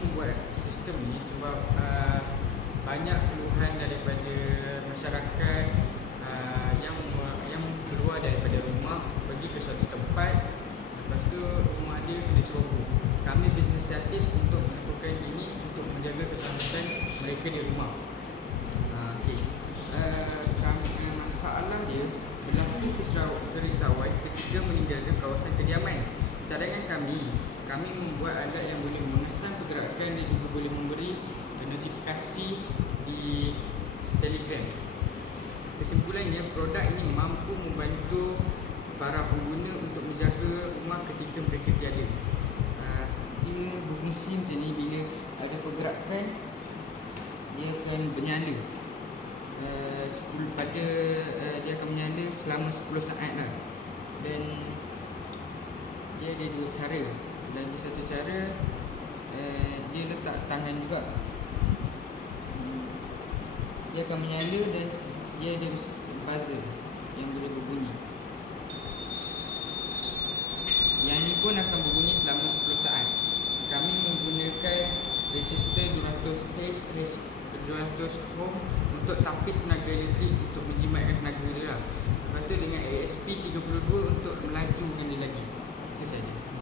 membuat sistem ni sebab banyak keluhan daripada masyarakat yang keluar daripada rumah pergi ke suatu tempat, lepas tu rumah dia kena ceroboh. Kami berinisiatif untuk melakukan ini untuk menjaga keselamatan mereka di rumah. Masalah dia berlaku kerisauan ketika meninggalkan kawasan kediaman. Cadangan kami membuat alat yang boleh mengesan pergerakan dan juga boleh memberi notifikasi di Telegram. Kesimpulannya, produk ini mampu membantu para pengguna untuk menjaga rumah ketika mereka tiada. Dia berfungsi macam ni, bila ada pergerakan dia akan bernyala. Dia akan menyala selama 10 saat lah. Dan dia ada dua cara. Lagi satu cara, dia letak tangan juga. Dia akan menyala dan dia ada buzzer yang boleh berbunyi. Yang ni pun akan berbunyi selama 10 saat. Kami menggunakan resistor 200 ohm untuk tapis tenaga elektrik untuk menjimatkan tenaga dia lah. Lepas tu dengan ASP 32 untuk melajukan dia lagi. Itu saja.